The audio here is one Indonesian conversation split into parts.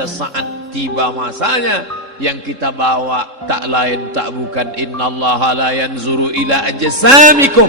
pada saat tiba masanya, yang kita bawa tak lain tak bukan innallaha la yanzuru ila ajsamikum.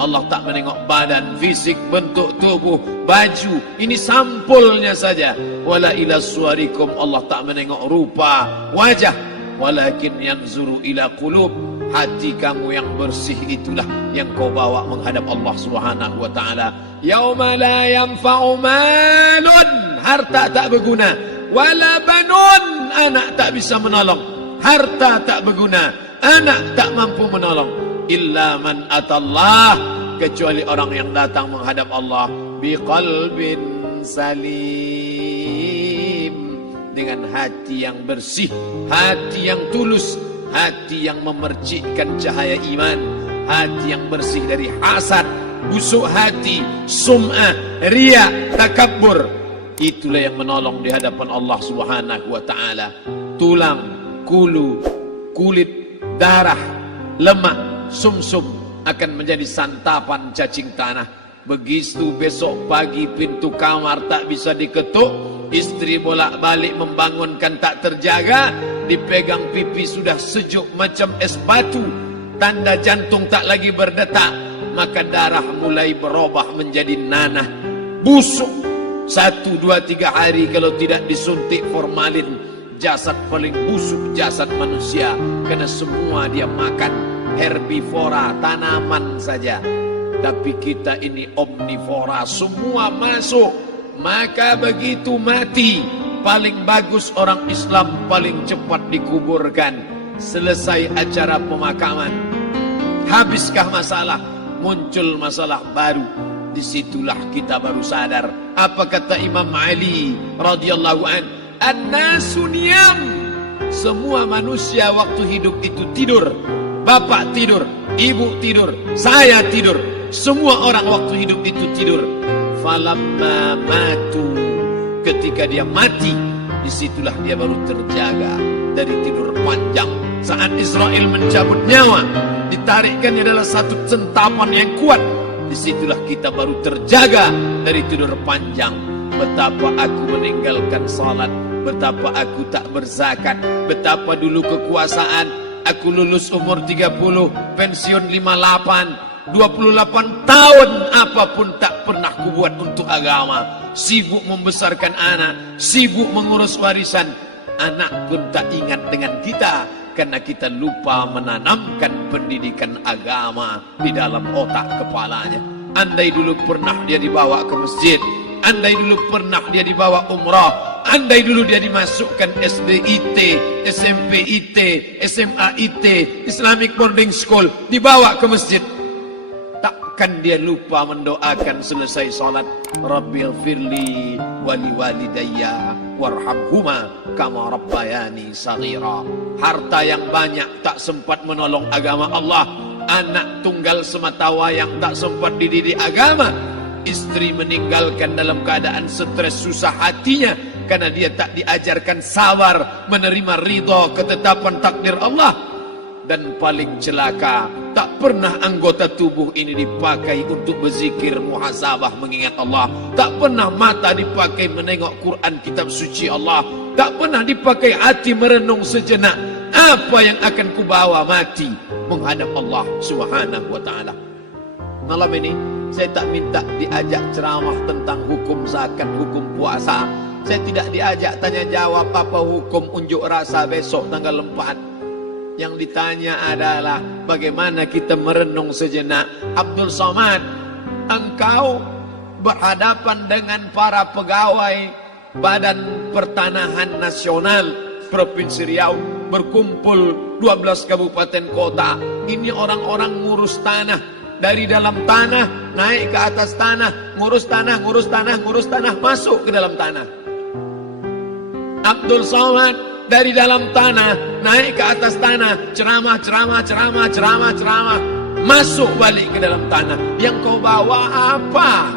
Allah tak menengok badan, fisik, bentuk tubuh, baju. Ini sampulnya saja. Wala ila suwarikum. Allah tak menengok rupa, wajah. Walakin yanzuru ila qulub. Hati kamu yang bersih itulah yang kau bawa menghadap Allah Subhanahu wa taala. Yauma la yanfa'u malun, harta tak berguna, wala banun, anak tak bisa menolong. Harta tak berguna, anak tak mampu menolong. Illa man atallah, kecuali orang yang datang menghadap Allah biqalbin salim, dengan hati yang bersih, hati yang tulus, hati yang memercikkan cahaya iman, hati yang bersih dari hasad, busuk hati, sum'ah, riya, takabbur. Itulah yang menolong di hadapan Allah Subhanahu wa taala. Tulang, kulu, kulit, darah, lemak, sumsum akan menjadi santapan cacing tanah. Begitu besok pagi pintu kamar tak bisa diketuk, istri bolak-balik membangunkan tak terjaga, dipegang pipi sudah sejuk macam es batu, tanda jantung tak lagi berdetak, maka darah mulai berubah menjadi nanah, busuk. 1, 2, 3 hari kalau tidak disuntik formalin, jasad paling busuk jasad manusia, karena semua dia makan herbivora, tanaman saja. Tapi kita ini omnivora, semua masuk. Maka begitu mati, paling bagus orang Islam paling cepat dikuburkan. Selesai acara pemakaman, habiskah masalah, muncul masalah baru. Disitulah kita baru sadar. Apa kata Imam Ali radhiyallahu an? An-nasu niyam. Semua manusia waktu hidup itu tidur. Bapak tidur, ibu tidur, saya tidur. Semua orang waktu hidup itu tidur. Falamma matu, ketika dia mati, disitulah dia baru terjaga dari tidur panjang. Saat Israel mencabut nyawa, ditarikkannya adalah satu centapan yang kuat. Disitulah kita baru terjaga dari tidur panjang. Betapa aku meninggalkan salat, betapa aku tak berzakat, betapa dulu kekuasaan. Aku lulus umur 30, pensiun 58, 28 tahun apapun tak pernah kubuat untuk agama. Sibuk membesarkan anak, sibuk mengurus warisan. Anak pun tak ingat dengan kita, karena kita lupa menanamkan pendidikan agama di dalam otak kepalanya. Andai dulu pernah dia dibawa ke masjid, andai dulu pernah dia dibawa umrah, andai dulu dia dimasukkan SD IT, SMP IT, SMA IT, Islamic Boarding School, dibawa ke masjid, takkan dia lupa mendoakan selesai salat, Rabbil firli wali walidayya warhamhuma kama rabbayani saghira. Harta yang banyak tak sempat menolong agama Allah. Anak tunggal semata wayang tak sempat dididik agama. Istri meninggalkan dalam keadaan stres susah hatinya, karena dia tak diajarkan sabar menerima ridha ketetapan takdir Allah. Dan paling celaka, tak pernah anggota tubuh ini dipakai untuk berzikir, muhasabah, mengingat Allah. Tak pernah mata dipakai menengok Quran, kitab suci Allah. Tak pernah dipakai hati merenung sejenak, apa yang akan kubawa mati menghadap Allah Subhanahu wa ta'ala. Malam ini saya tak minta diajak ceramah tentang hukum zakat, hukum puasa. Saya tidak diajak tanya jawab apa hukum unjuk rasa besok tanggal 4. Yang ditanya adalah bagaimana kita merenung sejenak. Abdul Somad, engkau berhadapan dengan para pegawai Badan Pertanahan Nasional Provinsi Riau, berkumpul 12 kabupaten kota. Ini orang-orang ngurus tanah, dari dalam tanah naik ke atas tanah, ngurus tanah, ngurus tanah, ngurus tanah, masuk ke dalam tanah. Abdul Somad dari dalam tanah naik ke atas tanah, ceramah, ceramah, ceramah, ceramah, ceramah, masuk balik ke dalam tanah. Yang kau bawa apa?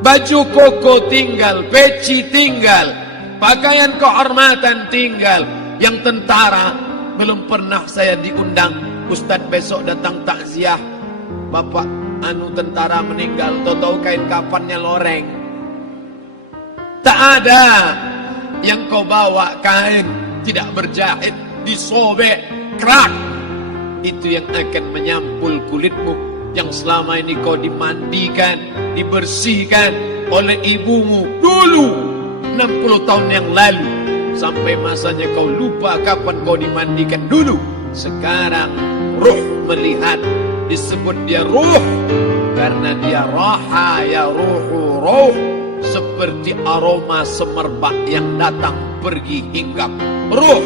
Baju koko tinggal, peci tinggal, pakaian kehormatan tinggal. Yang tentara belum pernah saya diundang. Ustadz besok datang takziah, bapak anu tentara meninggal, tahu kain kafannya loreng. Tak ada. yang kau bawa kain tidak berjahit, disobek, kerak, itu yang akan menyampul kulitmu yang selama ini kau dimandikan, dibersihkan oleh ibumu dulu 60 tahun yang lalu, sampai masanya kau lupa kapan kau dimandikan dulu. Sekarang ruh melihat, disebut dia ruh karena dia raha ya ruhu ruh, seperti aroma semerbak yang datang pergi hinggap. Ruh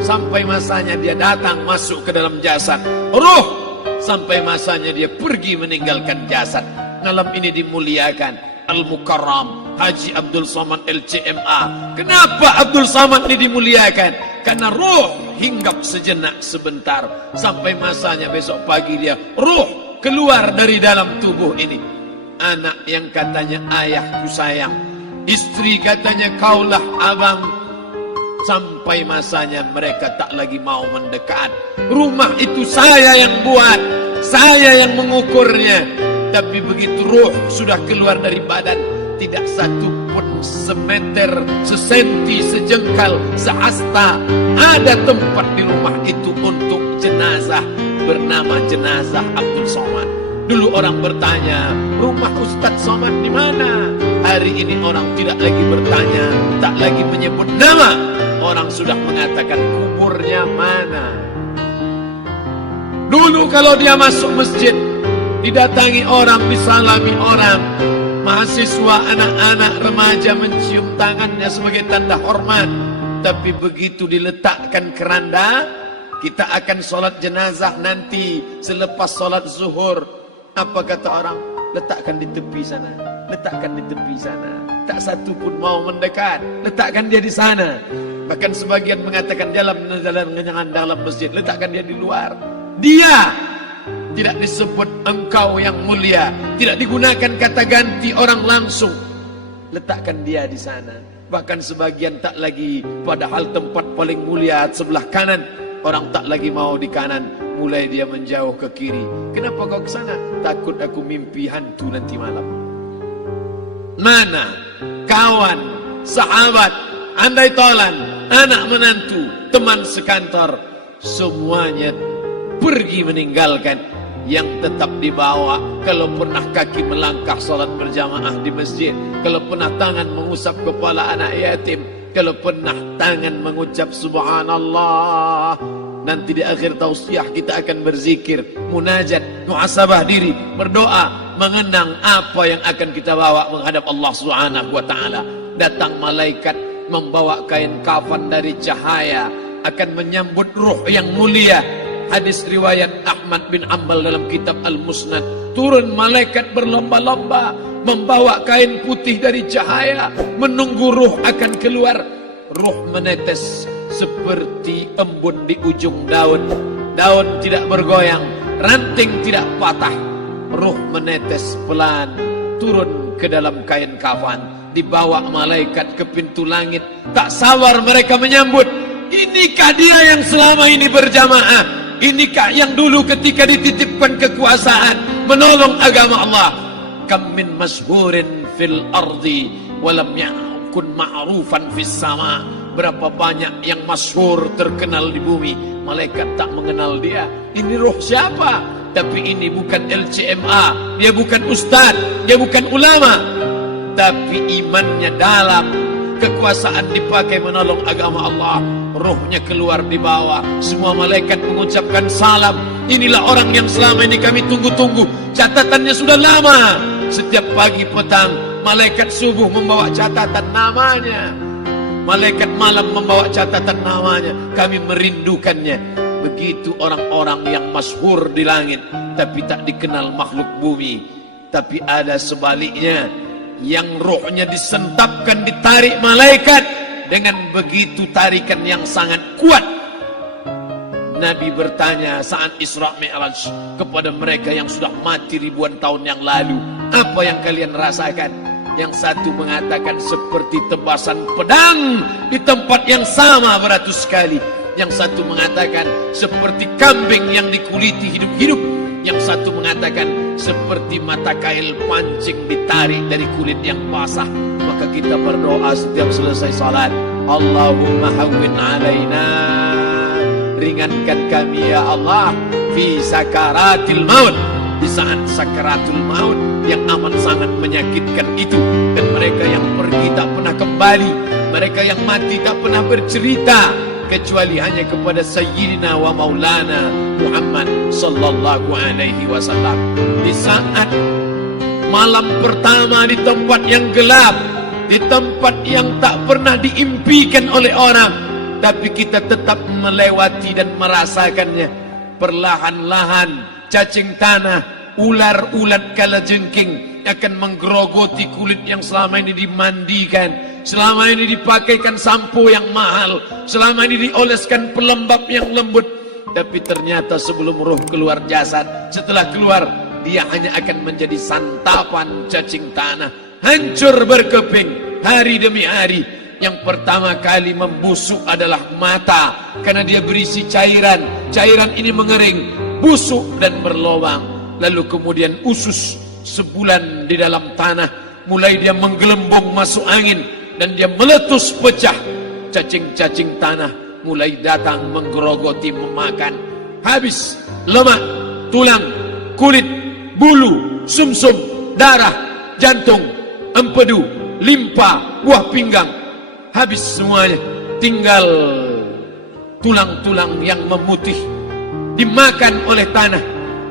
sampai masanya dia datang masuk ke dalam jasad, ruh sampai masanya dia pergi meninggalkan jasad. Malam ini dimuliakan Al-Mukarram Haji Abdul Somad LCMA. Kenapa Abdul Somad ini dimuliakan? Karena ruh hinggap sejenak sebentar, sampai masanya besok pagi dia ruh keluar dari dalam tubuh ini. Anak yang katanya ayahku sayang, istri katanya kaulah abang, sampai masanya mereka tak lagi mau mendekat. Rumah itu saya yang buat, saya yang mengukurnya. Tapi begitu ruh sudah keluar dari badan, tidak satu pun semeter, sesenti, sejengkal, seasta ada tempat di rumah itu untuk jenazah bernama jenazah Abdul Somad. Dulu orang bertanya, rumah Ustadz Somad di mana? Hari ini orang tidak lagi bertanya, tak lagi menyebut nama. Orang sudah mengatakan kuburnya mana. Dulu kalau dia masuk masjid, didatangi orang, disalami orang, mahasiswa, anak-anak, remaja mencium tangannya sebagai tanda hormat. Tapi begitu diletakkan keranda, kita akan sholat jenazah nanti selepas sholat zuhur. Apa kata orang? Letakkan di tepi sana, letakkan di tepi sana. Tak satu pun mau mendekat, letakkan dia di sana. Bahkan sebagian mengatakan jangan dalam masjid, letakkan dia di luar. Dia tidak disebut engkau yang mulia, tidak digunakan kata ganti orang langsung. Letakkan dia di sana. Bahkan sebagian tak lagi, padahal tempat paling mulia sebelah kanan, orang tak lagi mau di kanan, mulai dia menjauh ke kiri. Kenapa kau ke sana? Takut aku mimpi hantu nanti malam. Mana kawan, sahabat, andai tolan, anak menantu, teman sekantor, semuanya pergi meninggalkan. Yang tetap dibawa, kalau pernah kaki melangkah salat berjamaah di masjid, kalau pernah tangan mengusap kepala anak yatim, kalau pernah tangan mengucap subhanallah. Nanti di akhir tausiah kita akan berzikir, munajat, muhasabah diri, berdoa, mengenang apa yang akan kita bawa menghadap Allah Subhanahu wa taala. Datang malaikat membawa kain kafan dari cahaya, akan menyambut ruh yang mulia. Hadis riwayat Ahmad bin Ambal dalam kitab Al-Musnad, turun malaikat berlomba-lomba membawa kain putih dari cahaya, menunggu ruh akan keluar. Ruh menetes seperti embun di ujung daun. Daun tidak bergoyang, ranting tidak patah. Ruh menetes pelan turun ke dalam kain kafan, dibawa malaikat ke pintu langit. Tak sabar mereka menyambut. Inikah dia yang selama ini berjamaah? Inikah yang dulu ketika dititipkan kekuasaan menolong agama Allah? Kam min masyhurin fil ardi walam yakun ma'rufan fis sama. Berapa banyak yang masyhur terkenal di bumi, malaikat tak mengenal dia. Ini ruh siapa? Tapi ini bukan LCMA, dia bukan ustaz, dia bukan ulama, tapi imannya dalam. Kekuasaan dipakai menolong agama Allah, ruhnya keluar di bawah. Semua malaikat mengucapkan salam. Inilah orang yang selama ini kami tunggu-tunggu. Catatannya sudah lama. Setiap pagi petang, malaikat subuh membawa catatan namanya, malaikat malam membawa catatan namanya. Kami merindukannya. Begitu orang-orang yang masyhur di langit, tapi tak dikenal makhluk bumi. Tapi ada sebaliknya, yang rohnya disentapkan, ditarik malaikat dengan begitu tarikan yang sangat kuat. Nabi bertanya saat Isra Mi'raj kepada mereka yang sudah mati ribuan tahun yang lalu, apa yang kalian rasakan? Yang satu mengatakan seperti tebasan pedang di tempat yang sama beratus kali. Yang satu mengatakan seperti kambing yang dikuliti hidup-hidup. Yang satu mengatakan seperti mata kail pancing ditarik dari kulit yang basah. Maka kita berdoa setiap selesai salat, Allahumma hawwin alaina, ringankan kami ya Allah, fi sakaratil maut, di saat sakaratul maut yang amat sangat menyakitkan itu. Dan mereka yang pergi tak pernah kembali, mereka yang mati tak pernah bercerita kecuali hanya kepada Sayyidina wa Maulana Muhammad sallallahu alaihi wasallam. Di saat malam pertama di tempat yang gelap, di tempat yang tak pernah diimpikan oleh orang, tapi kita tetap melewati dan merasakannya. Perlahan-lahan cacing tanah, ular-ulat kalajengking akan menggerogoti kulit yang selama ini dimandikan, selama ini dipakaikan sampo yang mahal, selama ini dioleskan pelembab yang lembut. Tapi ternyata sebelum roh keluar jasad, setelah keluar, dia hanya akan menjadi santapan cacing tanah, hancur berkeping hari demi hari. Yang pertama kali membusuk adalah mata, karena dia berisi cairan. Cairan ini mengering, busuk dan berlubang. Lalu kemudian usus sebulan di dalam tanah, mulai dia menggelembung masuk angin dan dia meletus pecah. Cacing-cacing tanah mulai datang menggerogoti, memakan. Habis lemak, tulang, kulit, bulu, sumsum, darah, jantung, empedu, limpa, buah pinggang. Habis semuanya, tinggal tulang-tulang yang memutih, dimakan oleh tanah,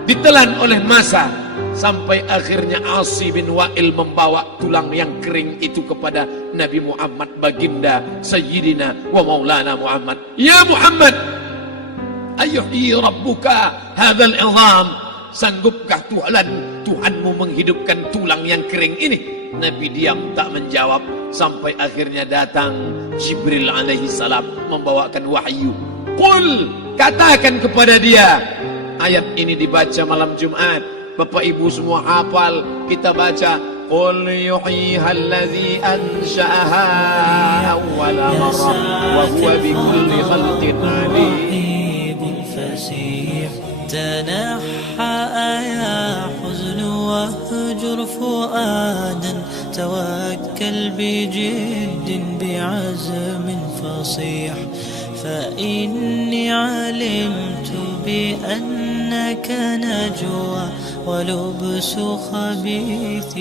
ditelan oleh massa, sampai akhirnya Asi bin Wa'il membawa tulang yang kering itu kepada Nabi Muhammad, baginda Sayyidina wa Maulana Muhammad. Ya Muhammad, ayyuhi rabbuka hadzal izam, sanggupkah Tuhanmu menghidupkan tulang yang kering ini? Nabi diam tak menjawab, sampai akhirnya datang Jibril alaihi salam membawakan wahyu. Qul, katakan kepada dia. Ayat ini dibaca malam Jumat, Bapak Ibu semua hafal. Kita baca, Qul yuhyiha alladhi ansha'aha awwala marrah wa huwa bikulli khalqin alim. تنحى يا حزن واهجر فؤادا توكل بجد بعزم فصيح فإني علمت بأنك نجوى ولبس خبيث